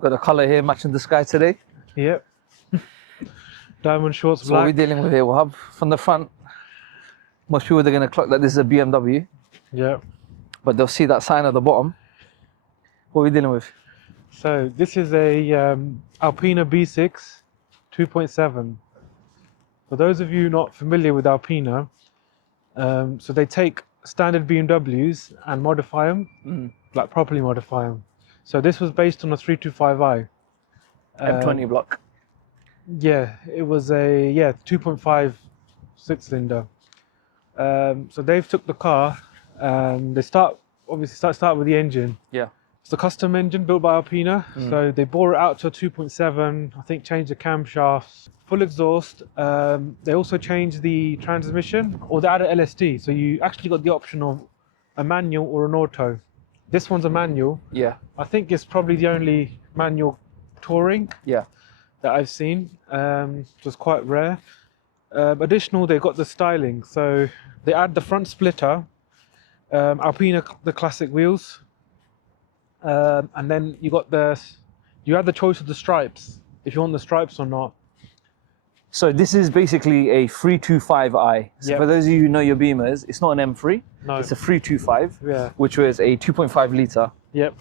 We've got a colour here matching the sky today. Yep. Diamond shorts, So black. what we're dealing with here, Wahab, from the front, most people, they're going to clock that this is a BMW, Yep. but they'll see that sign at the bottom. What are we dealing with? So this is a Alpina B6 2.7. For those of you not familiar with Alpina, so they take standard BMWs and modify them, like properly modify them. So this was based on a 325i. M20 block. Yeah, it was a 2.5 6-cylinder. So they've took the car and they start with the engine. Yeah. It's a custom engine built by Alpina. So they bore it out to a 2.7, I think changed the camshafts, full exhaust. They also changed the transmission, or they added LSD. So you actually got the option of a manual or an auto. This one's a manual. Yeah. I think it's probably the only manual touring Yeah. that I've seen. It was quite rare. Additional, they got the styling. So they add the front splitter, Alpina, the classic wheels. And then you have the choice of the stripes, if you want the stripes or not. So this is basically a 325i. So Yep. for those of you who know your Beamers, it's not an M3. No. It's a 325, Yeah. which was a 2.5 litre. Yep.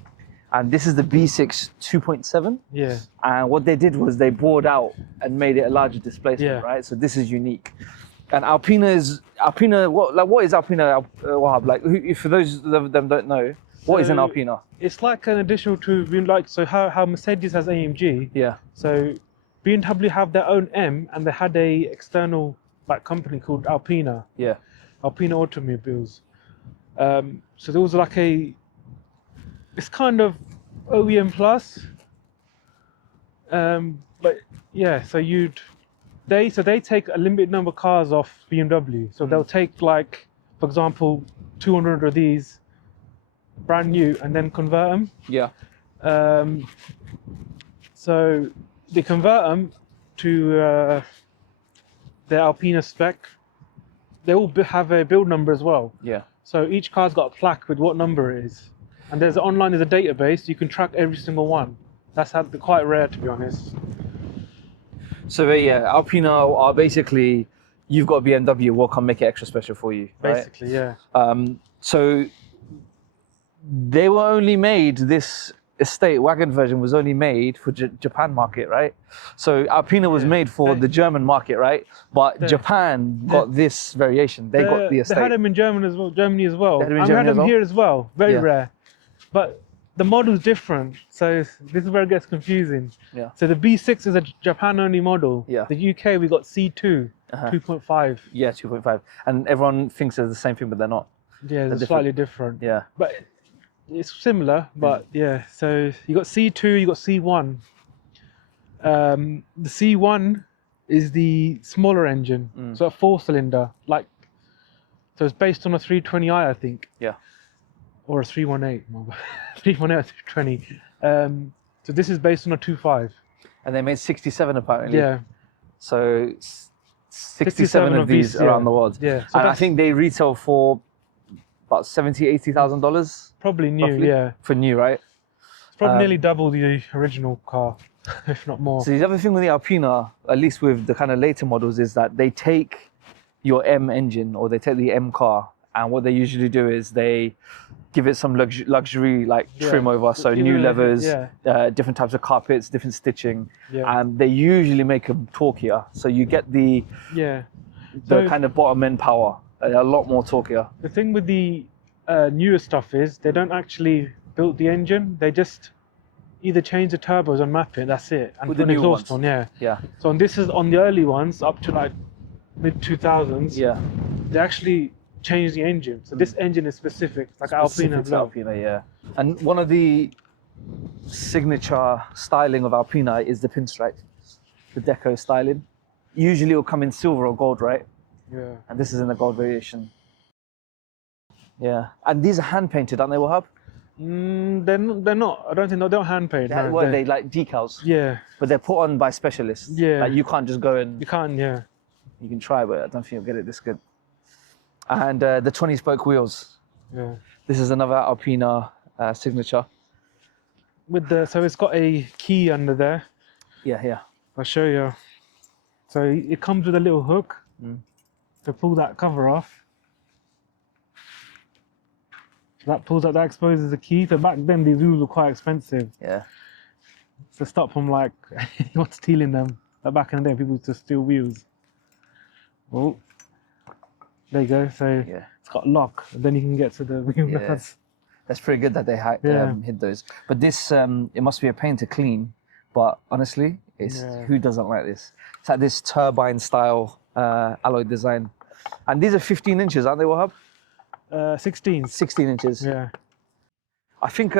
And this is the B6 2.7. Yeah. And what they did was they bored out and made it a larger displacement, Yeah. right? So this is unique. And Alpina, what is Alpina, Wahab? Like, for those of them don't know, what is an So, Alpina? It's like an additional to, so how Mercedes has AMG. Yeah. So BMW have their own M, and they had a external company called Alpina, Yeah. Alpina Automobiles. So there was it's kind of OEM plus. But yeah, so they take a limited number of cars off BMW. So they'll take, like, for example, 200 of these brand new and then convert them. Yeah. So they convert them to their Alpina spec. They all have a build number as well. Yeah. So each car's got a plaque with what number it is. And there's a database, you can track every single one. They're quite rare, to be honest. So yeah, Alpina are basically, you've got a BMW, we'll come make it extra special for you, right? Basically, yeah. So they were only made, this estate wagon version was only made for Japan market, right? So Alpina was made for the German market, right? But Japan got this variation. They got the estate. They had them in Germany as well. They had them in And we Germany had as them well? here as well. Very Yeah. rare. But the model's different. So this is where it gets confusing. Yeah. So the B6 is a Japan-only model. Yeah. The UK, we got C2, Uh-huh. 2.5. Yeah, 2.5. And everyone thinks they're the same thing, but they're not. Yeah, they're slightly different. Yeah. But it's similar, but yeah. So you got C2, you got C1. The C1 is the smaller engine, so a 4-cylinder, so it's based on a 320i, I think. Yeah. Or a 318, 318 or 320. So this is based on a 2.5. And they made 67 apparently. Yeah. So 67 of these around the world. Yeah. So And I think they retail for about $70,000-$80,000. probably new, roughly, yeah. for new, right? It's probably nearly double the original car, if not more. So the other thing with the Alpina, at least with the kind of later models, is that they take your M engine or they take the M car, and what they usually do is they give it some luxury like trim over, so new levers, different types of carpets, different stitching, and they usually make them torquier. So you get the kind of bottom end power, a lot more torquier. The thing with the newer stuff is they don't actually build the engine. They just either change the turbos and map it. That's it, and put an exhaust on. Yeah. So this is on the early ones up to like mid 2000s. Yeah. They actually change the engine. So this engine is specific, like Alpina. Alpina, yeah. And one of the signature styling of Alpina is the pinstripe, the deco styling. Usually it will come in silver or gold, right? Yeah. And this is in the gold variation. Yeah. And these are hand painted, aren't they, Wahab? They're not. I don't think they don't hand paint. Yeah, no, they like decals. Yeah. But they're put on by specialists. Yeah. Like you can't just go and... You can't, yeah. You can try, but I don't think you'll get it this good. And the 20-spoke wheels. Yeah. This is another Alpina signature. So it's got a key under there. Yeah. I'll show you. So it comes with a little hook to pull that cover off. That pulls out, that exposes the key. So back then these wheels were quite expensive. Yeah. To stop from like not stealing them. Like back in the day, people used to steal wheels. Oh, there you go. So it's got a lock, and then you can get to the wheel nuts. That's pretty good that they hid those. But this, it must be a pain to clean. But honestly, who doesn't like this? It's like this turbine style alloy design. And these are 15 inches, aren't they, Wahab? 16. 16 inches. Yeah. I think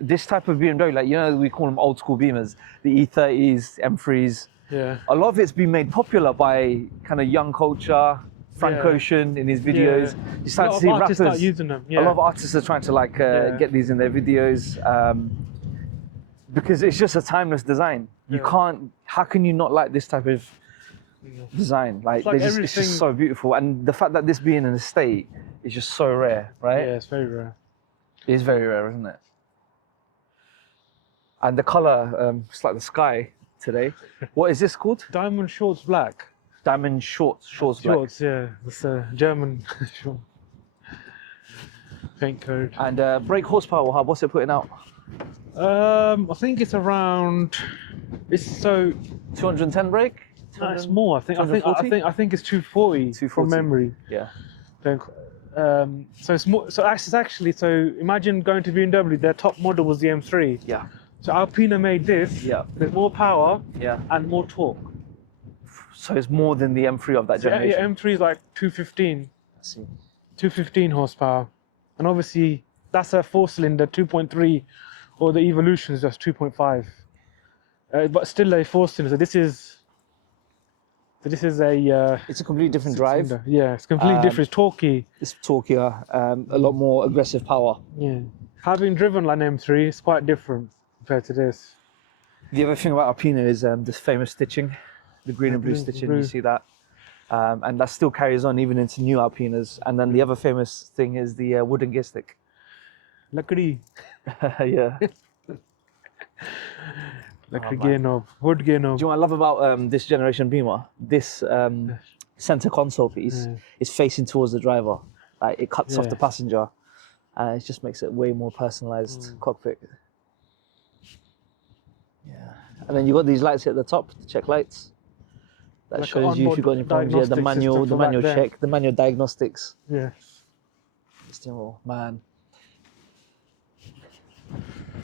this type of BMW, like, you know, we call them old school Beamers, the E30s, M3s. Yeah. A lot of it's been made popular by kind of young culture, Frank Ocean in his videos. You start to see rappers start using them. Yeah. A lot of artists are trying to like get these in their videos because it's just a timeless design. You can't. How can you not like this type of design? Like it's just so beautiful, and the fact that this being an estate is just so rare, right? Yeah, it's very rare. It is very rare, isn't it? And the color, it's like the sky today. What is this called? Diamond Shorts Black. Diamond Shorts Black. Shorts, yeah. It's a German paint code. And brake horsepower, what's it putting out? I think it's around. It's so 210 brake. No, it's more. I think it's 240 from memory. Yeah. So it's more. So actually, so imagine going to BMW. Their top model was the M3. Yeah. So Alpina made this. Yeah. With more power. Yeah. And more torque. So it's more than the M3 of that generation. Yeah, M3 is like 215. I see. 215 horsepower, and obviously that's a 4-cylinder 2.3, or the Evolution is just 2.5. But still a 4-cylinder. So this is a. It's a completely different drive. Yeah, it's completely different. It's torquey. It's torquier, a lot more aggressive power. Yeah. Having driven an M3, it's quite different compared to this. The other thing about Alpina is this famous stitching, the green and blue stitching. You see that, and that still carries on even into new Alpinas. And then the other famous thing is the wooden gear stick. Lakdi. Yeah. Electric gear knob, wood gear knob. Do you know what I love about this generation Beamer? This center console piece is facing towards the driver. Like it cuts off the passenger. It just makes it way more personalized cockpit. Yeah. And then you got these lights at the top, the check lights. That like shows you if you've got any problems. Yeah, the manual check, the manual diagnostics. Yeah. Still, man.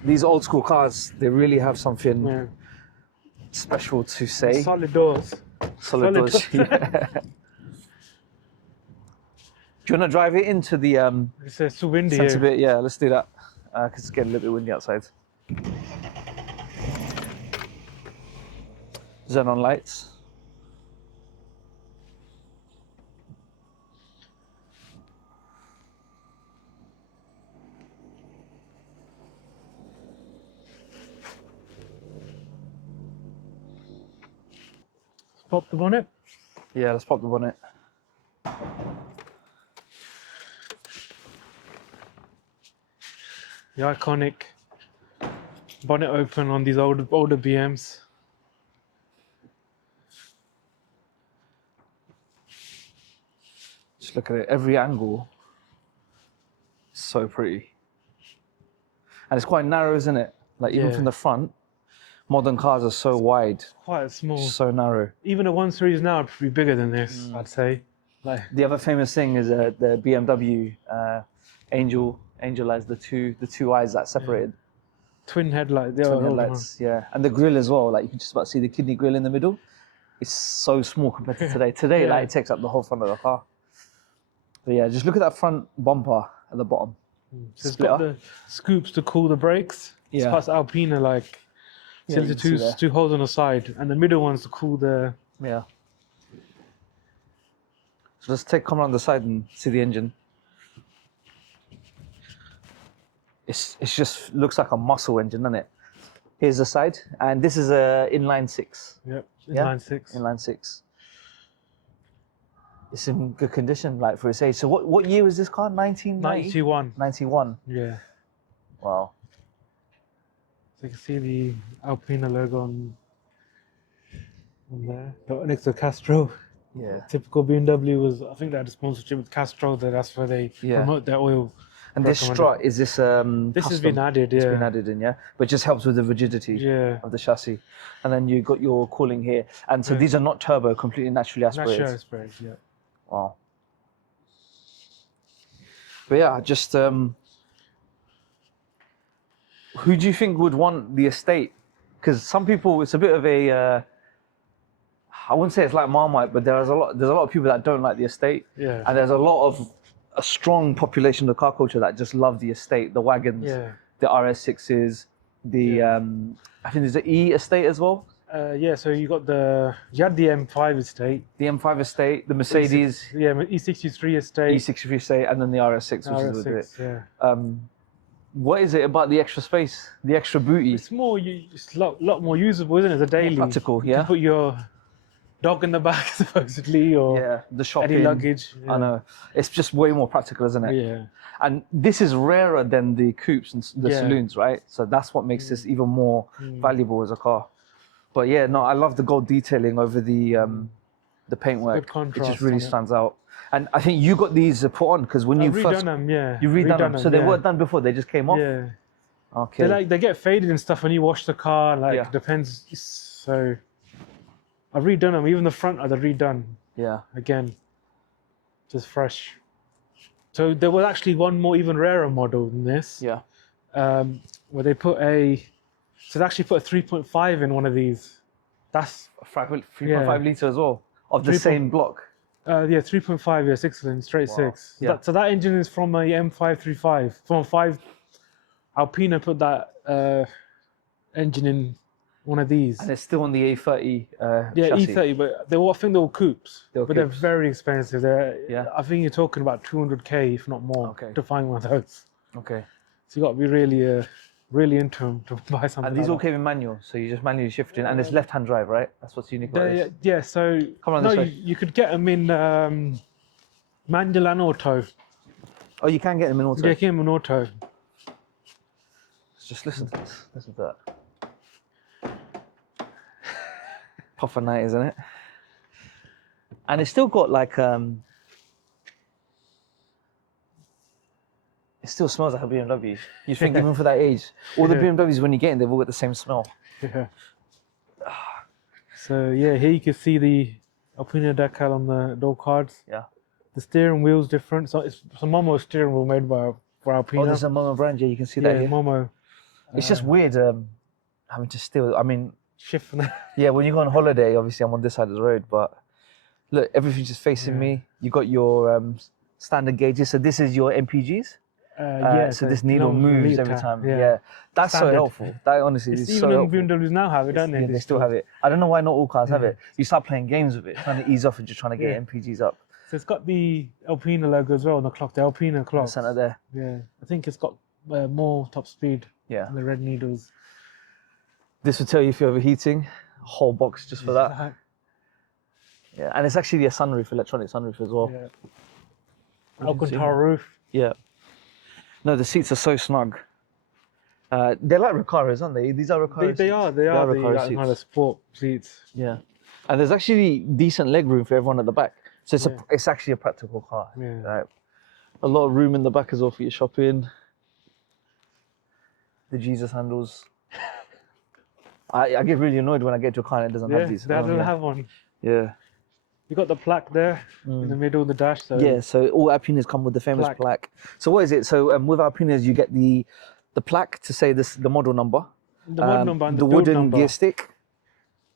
these old school cars, they really have something Yeah. special to say. Solid doors. Solid doors. Yeah. Do you want to drive it into the It's too windy centre here. bit? Yeah, let's do that. Because it's getting a little bit windy outside. Xenon lights. Pop the bonnet. Yeah, let's pop the bonnet. The iconic bonnet open on these older BMs. Just look at it. Every angle. So pretty. And it's quite narrow, isn't it? Like even Yeah. from the front, modern cars are so wide, Quite small. so narrow. Even a 1 Series now would be bigger than this, I'd say. Like The other famous thing is the BMW Angel has the two eyes that separated. twin headlight. Twin headlights, yeah. And the grille as well. Like you can just about see the kidney grille in the middle. It's so small compared to today. Today, Yeah. like it takes up the whole front of the car. But yeah, just look at that front bumper at the bottom. So it's Splitter. got the scoops to cool the brakes. It's Yeah. past Alpina, like Yeah, similar you to can see there. two holes on the side, and the middle one's to cool the. Yeah. So let's come around the side and see the engine. It's just looks like a muscle engine, doesn't it? Here's the side, and this is a inline six. Yep. Yeah? Inline six. Inline six. It's in good condition, like for its age. So what year was this car? 1990? 91. 91. Yeah. Wow. So you can see the Alpina logo on there. But next to Castrol. Yeah. Typical BMW was, I think they had a sponsorship with Castrol. That's where they Yeah. promote their oil. And this Recommended. strut, is this This has custom? been added, It's yeah. been added in, yeah? But it just helps with the rigidity Yeah. of the chassis. And then you got your cooling here. And so Yeah. these are not turbo, completely naturally aspirated. Natural spray, yeah. Wow. But yeah, just who do you think would want the estate? Because some people, it's a bit of a I wouldn't say it's like Marmite, but there's a lot of people that don't like the estate, Yeah. and there's a strong population of car culture that just love the estate, the wagons, Yeah. the RS6s, the I think there's the E estate as well, Yeah, so you had the M5 estate. the M5 estate, the Mercedes Yeah, E63 estate. E63 estate, and then the RS6, which is the RS6, yeah. what is it about the extra space, the extra booty? It's it's a lot more usable, isn't it? As a daily. Practical, You yeah. can put your dog in the back, supposedly, or Yeah, the shopping. any luggage. Yeah. I know. It's just way more practical, isn't it? Yeah. And this is rarer than the coupes and the Yeah. saloons, right? So that's what makes this even more Mm. valuable as a car. But yeah, no, I love the gold detailing over the paintwork. Good contrast It just really on it. stands out. And I think you got these put on because when you I've redone first them, yeah. you redone them, so they yeah. weren't done before. They just came off. Yeah. Okay. They get faded and stuff when you wash the car. Like Yeah. depends. So I've redone them. Even the front are redone Yeah. again, just fresh. So there was actually one more even rarer model than this. Yeah. Where they they actually put a 3.5 in one of these. That's 3.5 litre as well of the 3. same block. 3.5, yeah, 6-cylinder, straight Wow. 6. Yeah. So that engine is from a M535. From a 5, Alpina put that engine in one of these. And it's still on the A30 Yeah, chassis. E30, but I think they're all coupes. They're But they're coupes. very expensive. Yeah. I think you're talking about 200k, if not more, Okay. to find one of those. Okay. So you got to be really into them to buy something. And these all like came in manual, so you just manually shifting, and it's left-hand drive, right? That's what's unique about that. this. Yeah, so Come on no, this way. you could get them in manual and auto. Oh, you can get them in auto. Yeah, you can get them in auto. Just listen to this. Listen to that. Puffer night, isn't it? And it's still got like it still smells like a BMW. You think even for that age, all the Yeah. BMWs when you get in, they've all got the same smell. Yeah. So yeah, here you can see the Alpina decal on the door cards. Yeah. The steering wheel's different. So it's a Momo steering wheel made for Oh, Alpina. there's a Momo brand. Yeah, you can see yeah, that here. Momo. It's just weird having to steal. I mean, Shift from there. yeah, when you go on holiday, obviously I'm on this side of the road, but look, everything's just facing me. You got your standard gauges. So this is your MPGs. So this needle moves every time. Yeah, that's Standard. so helpful. That honestly is Even so on helpful. BMWs now have it, don't they? Yeah, they still have it. I don't know why not all cars have Yeah. it. You start playing games with it, trying to ease off and just trying to get MPGs up. So it's got the Alpina logo as well on the clock, the Alpina In the clock. center there. Yeah, I think it's got more top speed Yeah. than the red needles. This will tell you if you're overheating. A whole box just for that. Yeah, and it's actually a sunroof, electronic sunroof as well. Yeah. Alcantara roof. Yeah. No, the seats are so snug. They're like Recaros, aren't they? These are Recaro They are the Recaro like, kind of sport seats. Yeah. And there's actually decent leg room for everyone at the back. So it's actually a practical car. Yeah. Right? A lot of room in the back as well for your shopping. The Jesus handles. I get really annoyed when I get to a car and it doesn't have these. They don't have one. Yeah. You got the plaque there in the middle of the dash. So Yeah, so all Alpinas come with the famous plaque. So what is it? So with Alpinas, you get the plaque to say the model number. The model number and the build wooden number. gear stick,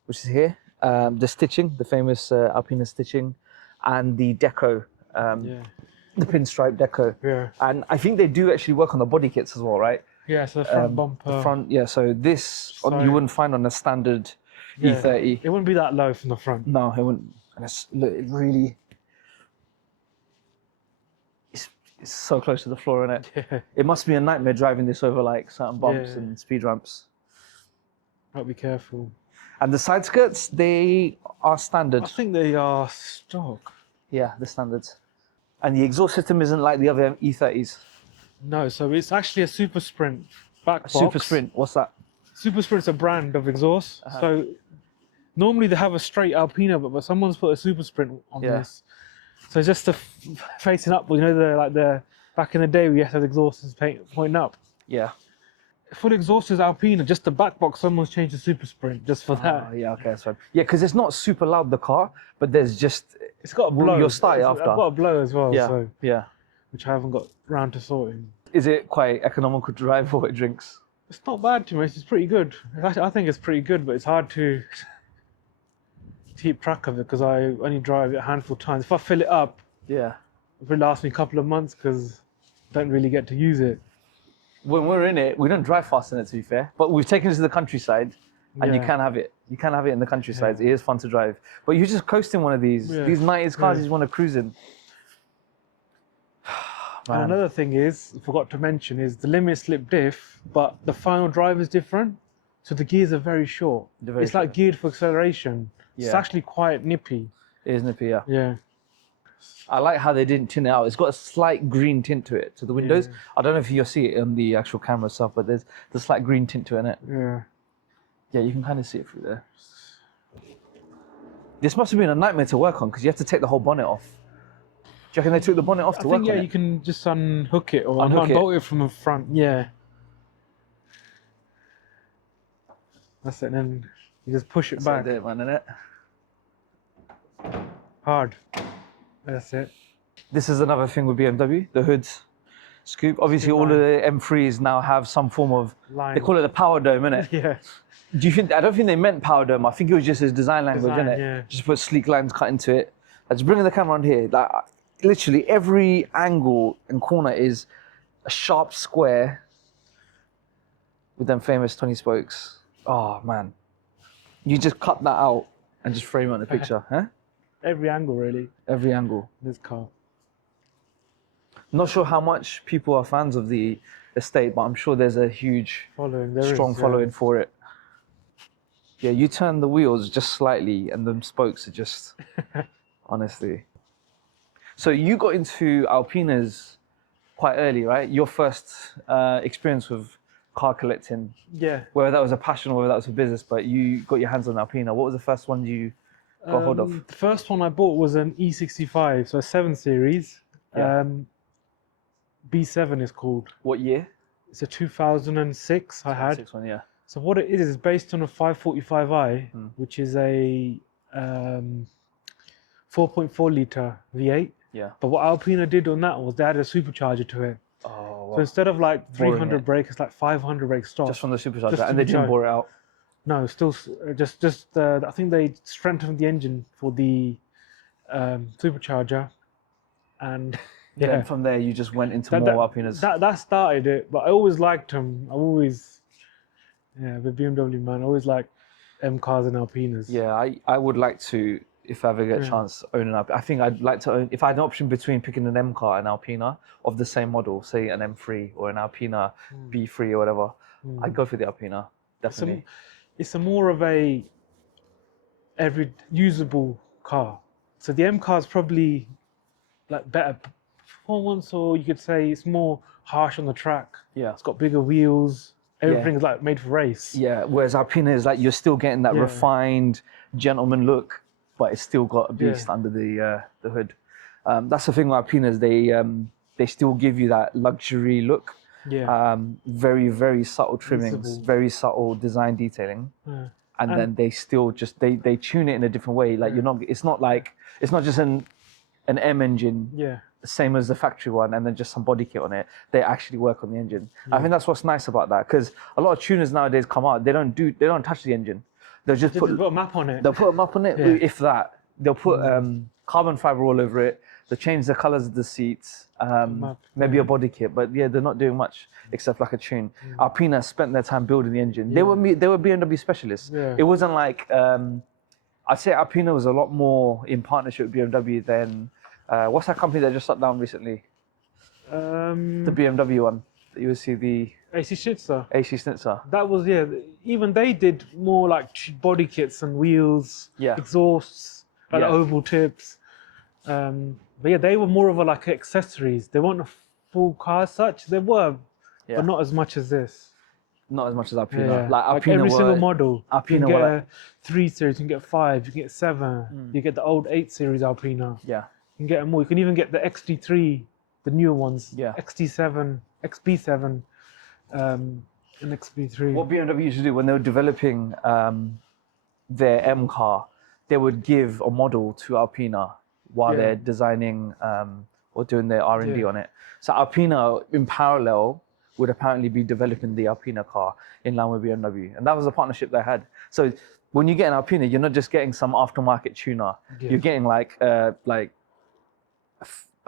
which is here. The stitching, the famous Alpina stitching, and the deco, the pinstripe deco. Yeah. And I think they do actually work on the body kits as well, right? Yeah, so the front bumper. The front, yeah. So this you wouldn't find on a standard Yeah. E30. It wouldn't be that low from the front. No, it wouldn't. And look, it really. It's so close to the floor, isn't it? Yeah. It must be a nightmare driving this over like certain bumps and speed ramps. Gotta be careful. And the side skirts, they are standard. I think they are stock. Yeah, the standards. And the exhaust system isn't like the other E30s. No, so it's actually a Super Sprint back box. Super Sprint, what's that? Super Sprint's a brand of exhaust. So normally they have a straight Alpina, but someone's put a Super Sprint on this. So just facing up, you know, the back in the day we had the exhaust is pointing up. Yeah. For the exhaust is Alpina, just the back box, someone's changed to Super Sprint just for that. Yeah, okay, that's fine. Yeah, because it's not super loud, the car, but there's just... It's got a blow. You'll start it after. I've got a blow as well, Yeah, yeah. which I haven't got round to sorting. Is it quite economical to drive for what it drinks? It's not bad to me, it's pretty good. I think it's pretty good, but it's hard to keep track of it because I only drive it a handful of times. If I fill it up, Yeah. it will last me a couple of months because I don't really get to use it. When we're in it, we don't drive fast in it, to be fair, but we've taken it to the countryside and you can have it. You can have it in the countryside. It is fun to drive. But you're just coasting one of these 90s cars you just want to cruise in. And another thing is, I forgot to mention, is the limit slip diff, but the final drive is different. So the gears are very short. It's like geared for acceleration. It's actually quite nippy. It is nippy, yeah. Yeah. I like how they didn't tint it out. It's got a slight green tint to it, to the windows. I don't know if you'll see it on the actual camera itself, but there's the slight green tint to it, innit? Yeah. Yeah, you can kind of see it through there. This must have been a nightmare to work on because you have to take the whole bonnet off. Do you reckon they took the bonnet off to work on it? Yeah, you can just unhook it or Unhook unbolt it from the front. Yeah. That's it, and then you just push it back. That's it, man, innit? Hard. That's it. This is another thing with BMW, the hoods. Scoop. Obviously, all of the M3s now have some form of... Line. They call it the power dome, innit? Yeah. Do you think? I don't think they meant power dome. I think it was just his design language, innit? Yeah. Just put sleek lines cut into it. Just bringing the camera on here. Like, literally every angle and corner is a sharp square with them famous 20 spokes. Oh man, you just cut that out and just frame it on the picture, huh? Every angle, really. Every angle. This car. Not sure how much people are fans of the estate, but I'm sure there's a huge, strong following for it. Yeah, you turn the wheels just slightly and the spokes are just, honestly. So you got into Alpinas quite early, right? Your first experience with car collecting. Yeah. Whether that was a passion or whether that was a business, but you got your hands on Alpina. What was the first one you got hold of? The first one I bought was an E65, so a 7 Series. Yeah. B7 is called. What year? It's a 2006 I had. 6 one, yeah. So what it is based on a 545i, which is a 4.4 litre V8. Yeah. But what Alpina did on that was they added a supercharger to it. Oh, So instead of like Boring 300 it. brake, it's like 500 brake stop. just from the supercharger, Just to and they be didn't charged. bore it out. No, still just I think they strengthened the engine for the supercharger, and yeah, Then from there, you just went into that, more that, Alpinas. that started it. But I always liked them. I always, yeah, the BMW man. I always like M cars and Alpinas. Yeah, I would like to, if I ever get a Yeah. chance, own an Alpina. I think I'd like to own, if I had an option between picking an M car and Alpina of the same model, say an M3 or an Alpina B3 or whatever, I'd go for the Alpina, definitely. It's a more of a every usable car. So the M car is probably like better performance, or you could say it's more harsh on the track. Yeah. It's got bigger wheels. Everything's like made for race. Yeah, whereas Alpina is like, you're still getting that Yeah. refined gentleman look, but it's still got a beast Yeah. under the hood. That's the thing with Alpinas, they still give you that luxury look. Yeah. Very, very subtle trimmings, Visible. very subtle design detailing. Yeah. And then they still just they tune it in a different way. Like it's not just an M engine, Yeah. same as the factory one, and then just some body kit on it. They actually work on the engine. I think that's what's nice about that, because a lot of tuners nowadays come out, they don't touch the engine. They'll just They've got a map on it. they'll put a map on it, Yeah. if that. They'll put carbon fiber all over it. They'll change the colors of the seats, Map, maybe a body kit, but yeah, they're not doing much except like a tune. Alpina spent their time building the engine. They were BMW specialists. Yeah. It wasn't like I'd say Alpina was a lot more in partnership with BMW than what's that company that just shut down recently? The BMW one. You would see the AC Schnitzer. AC Schnitzer. That was, yeah. Even they did more like body kits and wheels, Yeah. exhausts, like Yeah. the oval tips. But yeah, they were more of a like accessories. They weren't a full car as such. They were, Yeah. but not as much as this. Not as much as Alpina. Yeah. Like Like Alpina every were, single model. Alpina you can get were a 3 Series, you can get 5, you can get 7, you get the old 8 Series Alpina. yeah. You can get more. You can even get the XT3, the newer ones. Yeah. XT7, XB7, and XB3. What BMW used to do when they were developing their M car, they would give a model to Alpina while Yeah. they're designing or doing their R&D Yeah. on it. So Alpina, in parallel, would apparently be developing the Alpina car in line with BMW, and that was a partnership they had. So when you get an Alpina, you're not just getting some aftermarket tuner. Yeah. You're getting like a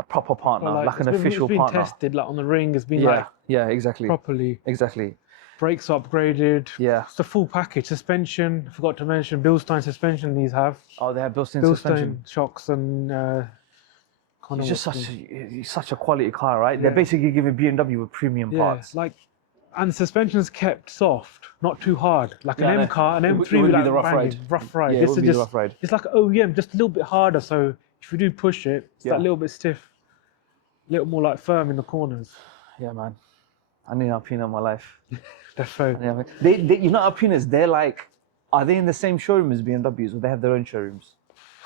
proper partner, Or like an it's been- official It's been partner. tested like on the ring. It's been Yeah, like yeah, exactly, properly. exactly. Brakes upgraded. Yeah. It's the full package. Suspension. I forgot to mention Bilstein suspension. These have Oh, they have built-in suspension. Bilstein shocks and. Kind It's of just such a quality car, right? They're Yeah. basically giving BMW with premium yeah, parts. like, and the suspension's kept soft, not too hard. Like Yeah, I an know. M car, an It M3 would be would like the rough banging, ride. rough ride. Yeah, it This would is be the just, rough ride. It's like OEM, just a little bit harder. So if you do push it, it's Yeah. that little bit stiff, a little more like firm in the corners. Yeah, man. I need an Alpina in my life. Defo. Yeah, man. They, you know, Alpinas, they're like, are they in the same showroom as BMWs, or they have their own showrooms?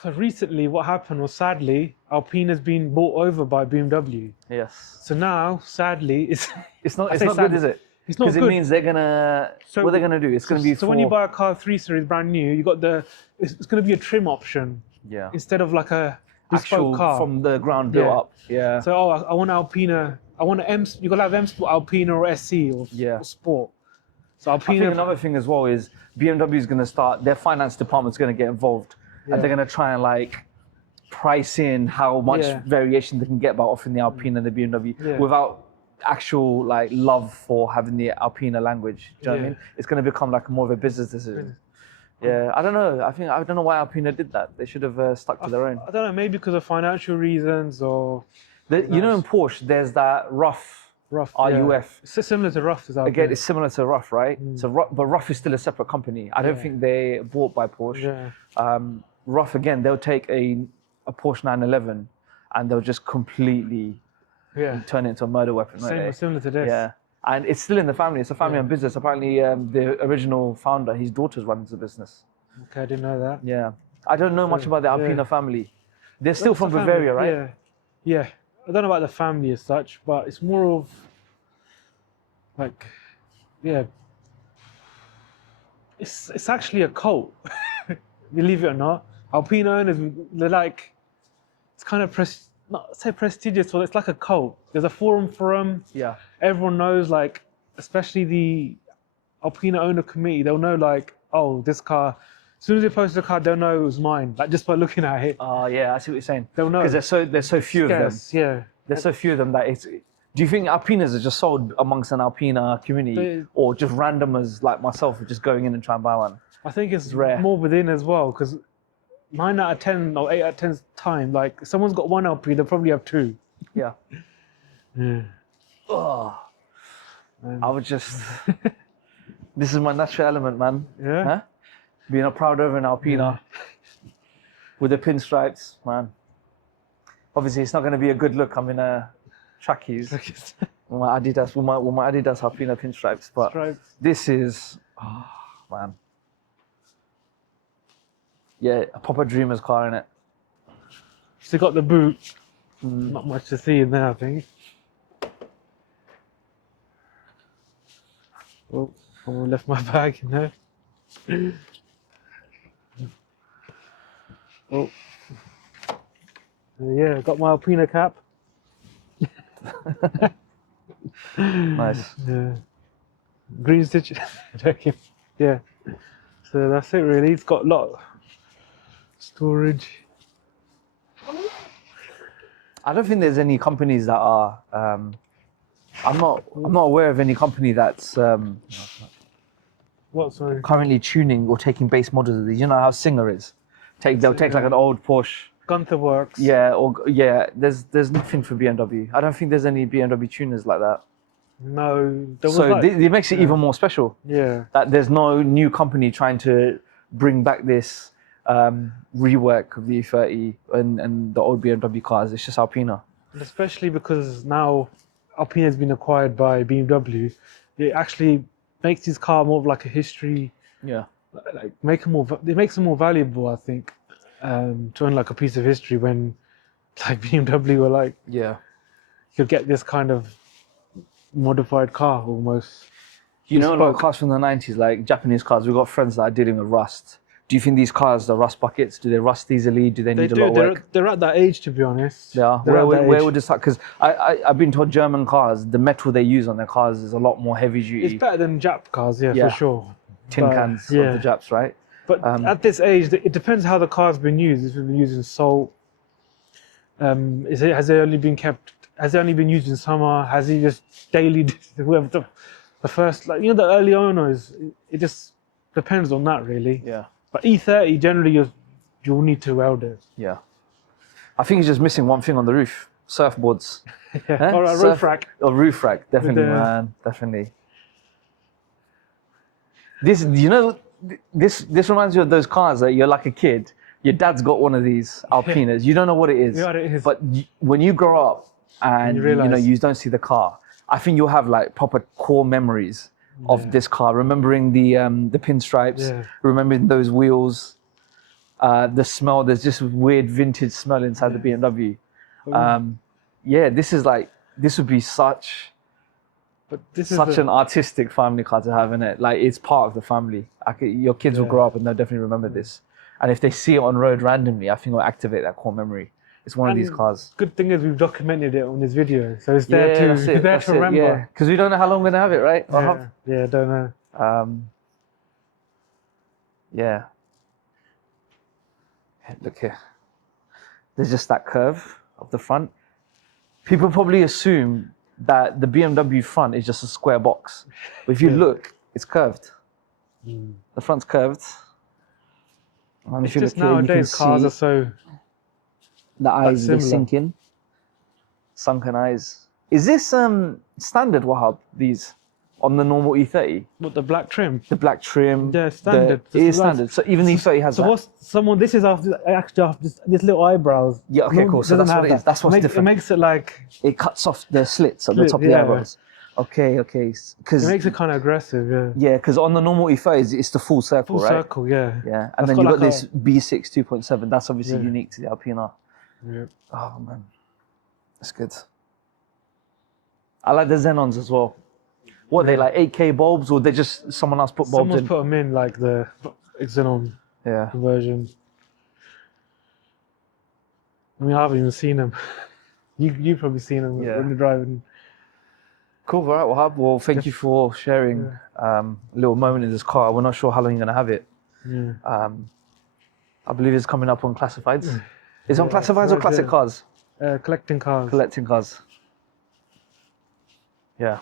So recently, what happened was sadly, Alpina's been bought over by BMW. Yes. So now, sadly, It's not. I It's say not sad- good, is it? it's not Because it good. means they're gonna. So- what they're gonna do? It's gonna be so for. when you buy a car 3 Series brand new, you got it's going to be a trim option yeah. instead of like a bespoke Actual car. from the ground built Yeah. up. Yeah. So I want Alpina. I want an M. You got to have M Sport, Alpina, or SC, or, Yeah. or Sport. So I think Alpina. another thing as well is BMW is gonna start. Their finance department's gonna get involved, Yeah. and they're gonna try and like price in how much Yeah. variation they can get by offering the Alpina and the BMW Yeah. without actual like love for having the Alpina language. Do you know what I Yeah. mean? It's going to become like more of a business decision. Yeah, I don't know. I don't know why Alpina did that. They should have stuck to their own. I don't know, maybe because of financial reasons or You know, in Porsche, there's that rough rough. RUF. It's similar to rough as Alpina. Again, it's similar to Rough, right? So, but Rough is still a separate company. I don't Yeah. think they're bought by Porsche. Yeah. Rough again, they'll take a Porsche 911 and they'll just completely Yeah. turn it into a murder weapon. won't they? Similar to this. Yeah, and it's still in the family. It's a family-owned business. Apparently, the original founder, his daughter runs the business. Okay, I didn't know that. Yeah, I don't know much about the Alpina yeah. family. They're still That's from the family, Bavaria, right? Yeah. Yeah. I don't know about the family as such, but it's more of like, yeah. It's actually a cult, believe it or not. Alpina owners, they're like, it's kind of not say prestigious, but it's like a cult. There's a forum for them. Yeah. Everyone knows, like, especially the Alpina owner committee, they'll know, like, oh, this car, as soon as they post the car, they'll know it was mine, like, just by looking at it. Oh, yeah, I see what you're saying. They'll know. Because there's so few of them. Scarce, yeah. There's so few of them that it's... Do you think Alpinas are just sold amongst an Alpina community, or just randomers like myself are just going in and trying to buy one? I think it's rare. more within as well, because 9 out of 10 or 8 out of 10 time, like, if someone's got one LP, they'll probably have 2. Yeah. Yeah. Oh, I would just... This is my natural element, man. Yeah. Huh? Being a proud owner in Alpina with the pinstripes, man. Obviously, it's not going to be a good look. I'm in a trackies with my Adidas, with my Adidas Alpina pinstripes, but this is, oh, man. Yeah, a proper dreamer's car in it. Still got the boot. Not much to see in there, I think. Oh, I left my bag in there. Oh. Yeah, got my Alpina cap. Nice. Yeah. Green stitch. Yeah. So that's it really. It's got a lot of storage. I don't think there's any companies that are. I'm not aware of any company that's What? Sorry. currently tuning or taking base models of these. You know how Singer is. They'll take like an old Porsche. Gunther Works. Yeah, there's nothing for BMW. I don't think there's any BMW tuners like that. No. There was So like, it makes it even more special yeah. that there's no new company trying to bring back this rework of the E30 and the old BMW cars. It's just Alpina. And especially because now Alpina has been acquired by BMW, it actually makes this car more of like a history. Yeah. Like it makes them more valuable, I think, to own like a piece of history when like BMW were like, Yeah. you could get this kind of modified car almost. You know, a lot of cars from the 90s, like Japanese cars, we've got friends that are dealing with rust. Do you think these cars are rust buckets? Do they rust easily? Do they need a lot of work? They're at that age, to be honest. Yeah. Where would it start? Because I've been told German cars, the metal they use on their cars is a lot more heavy duty. It's better than Jap cars, yeah, for sure. Tin cans of the Japs, right? But at this age, it depends how the car's been used. If it's been used in salt, has it only been used in summer? Has he just daily, whoever the first, like, you know, the early owners, it just depends on that really. Yeah. But E30, generally, you'll need to weld it. Yeah. I think he's just missing one thing on the roof. Surfboards. Yeah. Or a roof rack. Or roof rack, definitely, man. Definitely. This reminds you of those cars that you're like a kid. Your dad's got one of these Alpinas. You don't know what it is. Yeah, what it is. But when you grow up and you don't see the car, I think you'll have like proper core memories of this car. Remembering the pinstripes, remembering those wheels, the smell. There's just weird vintage smell inside the BMW. This would be such an artistic family car to have in it. Like, it's part of the family. Your kids will grow up and they'll definitely remember this. And if they see it on road randomly, I think it'll activate that core memory. It's one of these cars. Good thing is we've documented it on this video, so it's there to remember. Yeah, because we don't know how long we're gonna have it, right? Yeah, don't know. Yeah. Look here. There's just that curve of the front. People probably assume that the BMW front is just a square box, but if you look, it's curved. The front's curved. And if you look here, nowadays cars are so. The eyes are sinking. Sunken eyes. Is this standard, Wahab, these, on the normal E30? What, the black trim? The black trim. Yeah, standard. It is standard. So even the E30 has that. This is after this little eyebrows. Yeah, okay, cool. So that's what it is. That's what's different. It makes it like... It cuts off the slits at the top of the eyebrows. Okay. It makes it kind of aggressive, yeah. Yeah, because on the normal E30, it's the full circle, right? Full circle, yeah. Yeah, and then you've got this B6 2.7. That's obviously unique to the Alpina. Yeah. Oh, man. That's good. I like the Xenons as well. What, they like 8K bulbs, or they just someone else put bulbs in? Someone's put them in, like the Xenon conversion. I mean, I haven't even seen them. You've probably seen them Yeah. when you're driving. Cool. All right, Wahab. Well, thank you for sharing a little moment in this car. We're not sure how long you're gonna have it. Yeah. I believe it's coming up on classifieds. Is it on classifieds or right classic there. cars? Collecting cars. Collecting cars. Yeah.